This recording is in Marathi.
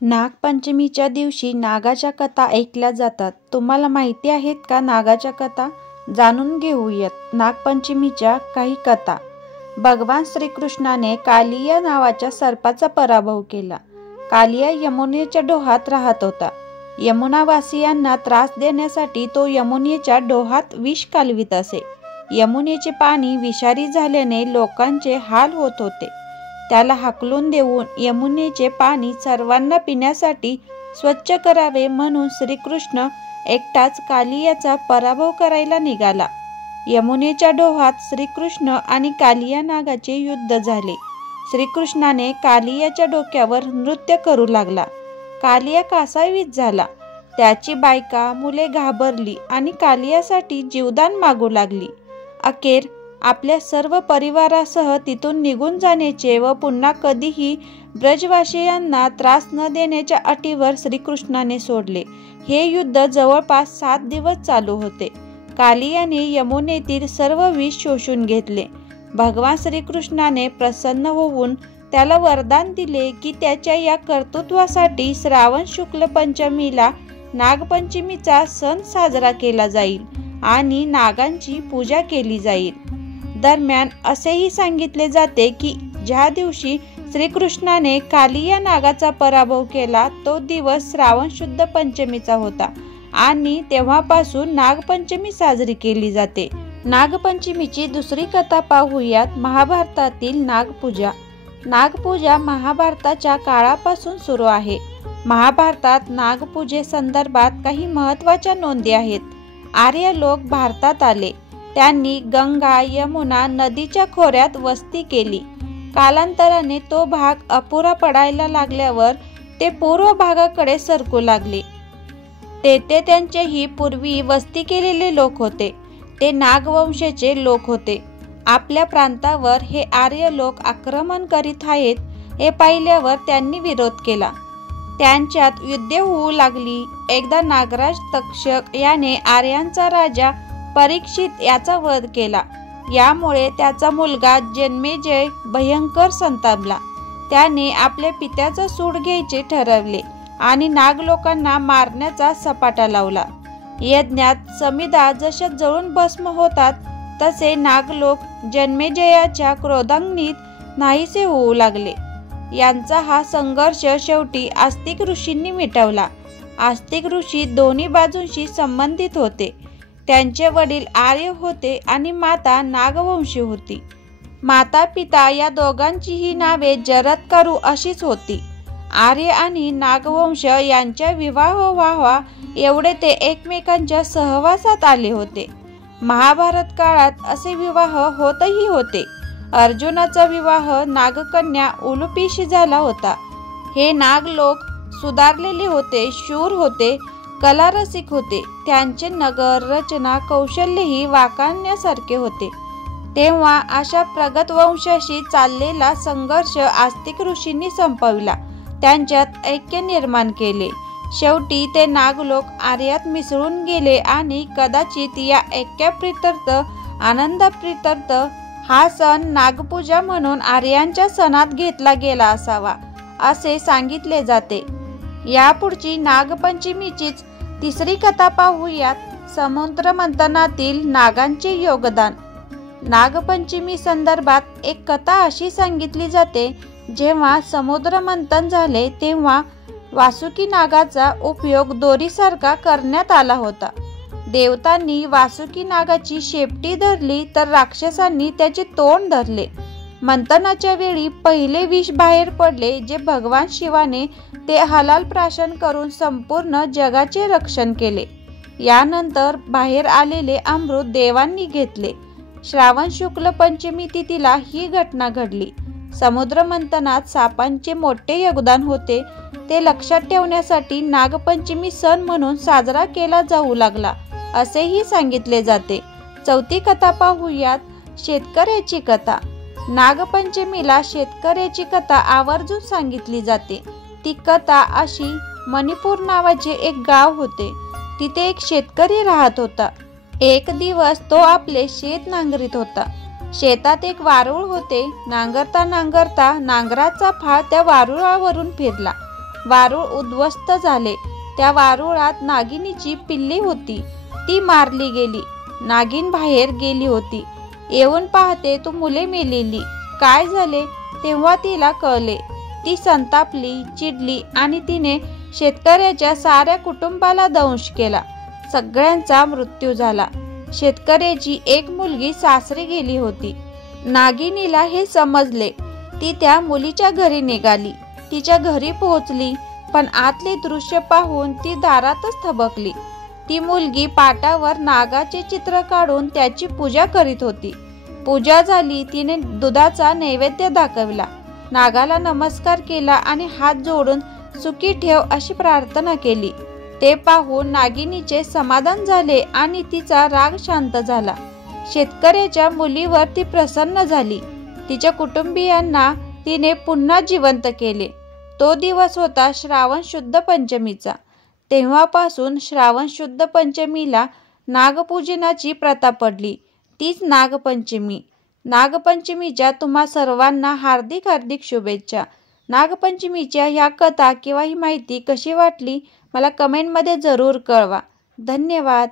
नागपंचमीच्या दिवशी नागाच्या कथा ऐकल्या जातात. तुम्हाला माहिती आहेत का नागाच्या कथा? जाणून घेऊयात नागपंचमीच्या काही कथा. भगवान श्रीकृष्णाने कालिया नावाच्या सर्पाचा पराभव केला. कालिया यमुनेच्या डोहात राहत होता. यमुनावासियांना त्रास देण्यासाठी तो यमुनेच्या डोहात विष कालवित असे. यमुनेचे पाणी विषारी झाल्याने लोकांचे हाल होत होते. त्याला हाकलून देऊन यमुनेचे पाणी सर्वांना पिण्यासाठी स्वच्छ करावे म्हणून श्रीकृष्ण एकटाच कालियाचा पराभव करायला निघाला. यमुनेच्या डोहात श्रीकृष्ण आणि कालिया नागाचे युद्ध झाले. श्रीकृष्णाने कालियाच्या डोक्यावर नृत्य करू लागला. कालिया कासावीस झाला. त्याची बायका मुले घाबरली आणि कालियासाठी जीवदान मागू लागली. अखेर आपल्या सर्व परिवारासह तिथून निघून जाण्याचे व पुन्हा कधीही ब्रजवासियांना त्रास न देण्याच्या अटीवर श्रीकृष्णाने सोडले. हे युद्ध जवळपास 7 दिवस चालू होते. कालियाने यमुनेतील सर्व विष शोषून घेतले. भगवान श्रीकृष्णाने प्रसन्न होऊन त्याला वरदान दिले की त्याच्या या कर्तृत्वासाठी श्रावण शुक्ल पंचमीला नागपंचमीचा सण साजरा केला जाईल आणि नागांची पूजा केली जाईल. दरम्यान असेही सांगितले जाते की ज्या दिवशी श्रीकृष्णाने कालिया नागाचा पराभव केला तो दिवस श्रावण शुद्ध पंचमीचा होता आणि तेव्हापासून नागपंचमी साजरी केली जाते. नागपंचमीची दुसरी कथा पाहूयात. महाभारतातील नागपूजा. नागपूजा महाभारताच्या काळापासून सुरू आहे. महाभारतात नागपूजेसंदर्भात काही महत्त्वाच्या नोंदी आहेत. आर्य लोक भारतात आले. त्यांनी गंगा यमुना नदीच्या खोऱ्यात वस्ती केली. कालांतराने तो भाग अपुरा पडायला लागल्यावर ते पूर्व भागाकडे सरकू लागले. तेथे त्यांचेही पूर्वी वस्ती केलेले लोक होते. ते नागवंशाचे लोक होते. आपल्या प्रांतावर हे आर्य लोक आक्रमण करीत आहेत हे पाहिल्यावर त्यांनी विरोध केला. त्यांच्यात युद्धे होऊ लागली. एकदा नागराज तक्षक याने आर्यांचा राजा परीक्षित याचा वध केला. यामुळे त्याचा मुलगा जन्मेजय भयंकर संतापला. त्याने आपल्या पित्याचा सूड घ्यायचे ठरवले आणि नागलोकांना मारण्याचा सपाटा लावला. यज्ञात समिधा जशा जळून भस्म होतात तसे नागलोक जन्मेजयाच्या क्रोधाग्नीत नाहीसे होऊ लागले. यांचा हा संघर्ष शेवटी आस्तिक ऋषींनी मिटवला. आस्तिक ऋषी दोन्ही बाजूंशी संबंधित होते. त्यांचे वडील आर्य होते आणि माता नागवंशी होती. माता पिता या दोघांचीही नावे जरत्कारू अशीच होती. आर्य आणि नागवंश यांच्या विवाह व्हावा एवढे ते एकमेकांच्या सहवासात आले होते. महाभारत काळात असे विवाह होतही होते. अर्जुनाचा विवाह नागकन्या उलुपीशी झाला होता. हे नागलोक सुधारलेले होते, शूर होते, कलारसिक होते. त्यांचे नगर रचना कौशल्यही वाखाणण्यासारखे होते. तेव्हा अशा प्रगत वंशाशी चाललेला संघर्ष आस्तिक ऋषींनी संपविला. त्यांच्यात ऐक्य निर्माण केले. शेवटी ते नागलोक आर्यात मिसळून गेले आणि कदाचित या ऐक्याप्रित्यर्थ आनंदाप्रित्यर्थ हा सण नागपूजा म्हणून आर्यांच्या सणात घेतला गेला असावा असे सांगितले जाते. यापुढची नागपंचमीचीच तिसरी कथा पाहूयात. समुद्र मंथनातील नागांचे योगदान. नागपंचमी संदर्भात एक कथा अशी सांगितली जाते. जेव्हा समुद्र मंथन झाले तेव्हा वासुकी नागाचा उपयोग दोरीसारखा करण्यात आला होता. देवतांनी वासुकी नागाची शेपटी धरली तर राक्षसांनी त्याचे तोंड धरले. मंथनाच्या वेळी पहिले विष बाहेर पडले जे भगवान शिवाने ते हलाल प्राशन करून संपूर्ण जगाचे रक्षण केले. यानंतर बाहेर आलेले अमृत देवांनी घेतले. श्रावण शुक्ल पंचमी तिथीला ही घटना घडली. समुद्र मंथनात सापांचे मोठे योगदान होते. ते लक्षात ठेवण्यासाठी नागपंचमी सण म्हणून साजरा केला जाऊ लागला असेही सांगितले जाते. चौथी कथा पाहूयात. शेतकऱ्याची कथा. नागपंचमीला शेतकऱ्याची कथा आवर्जून सांगितली जाते. ती कथा अशी. मणिपूर नावाचे एक गाव होते. तिथे एक शेतकरी राहत होता. एक दिवस तो आपले शेत नांगरीत होता. शेतात एक वारुळ होते. नांगरता नांगरता नांगराचा फाळ त्या वारुळावरून फिरला. वारूळ उद्ध्वस्त झाले. त्या वारुळात नागिनीची पिल्ली होती, ती मारली गेली. नागिन बाहेर गेली होती. येऊन पाहते तो मुले मेलेली. काय झाले तेव्हा तिला कळले. ती संतापली, चिडली आणि तिने शेतकऱ्याच्या साऱ्या कुटुंबाला दंश केला. सगळ्यांचा मृत्यू झाला. शेतकऱ्याची एक मुलगी सासरी गेली होती. नागिनीला हे समजले. ती त्या मुलीच्या घरी निघाली. तिच्या घरी पोहोचली, पण आतले दृश्य पाहून ती दारातच थबकली. ती मुलगी पाटावर नागाचे चित्र काढून त्याची पूजा करीत होती. पूजा झाली. तिने दुधाचा नैवेद्य दाखविला, नागाला नमस्कार केला आणि हात जोडून सुखी ठेव अशी प्रार्थना केली. ते पाहून नागिनीचे समाधान झाले आणि तिचा राग शांत झाला. शेतकऱ्याच्या मुलीवर ती प्रसन्न झाली. तिच्या कुटुंबियांना तिने पुन्हा जिवंत केले. तो दिवस होता श्रावण शुद्ध पंचमीचा. तेव्हापासून श्रावण शुद्ध पंचमीला नागपूजनाची प्रथा पडली. तीच नागपंचमी. नागपंचमीच्या तुम्हा सर्वांना हार्दिक हार्दिक शुभेच्छा. नागपंचमीच्या ह्या कथा किंवा ही माहिती कशी वाटली मला कमेंटमध्ये जरूर कळवा. धन्यवाद.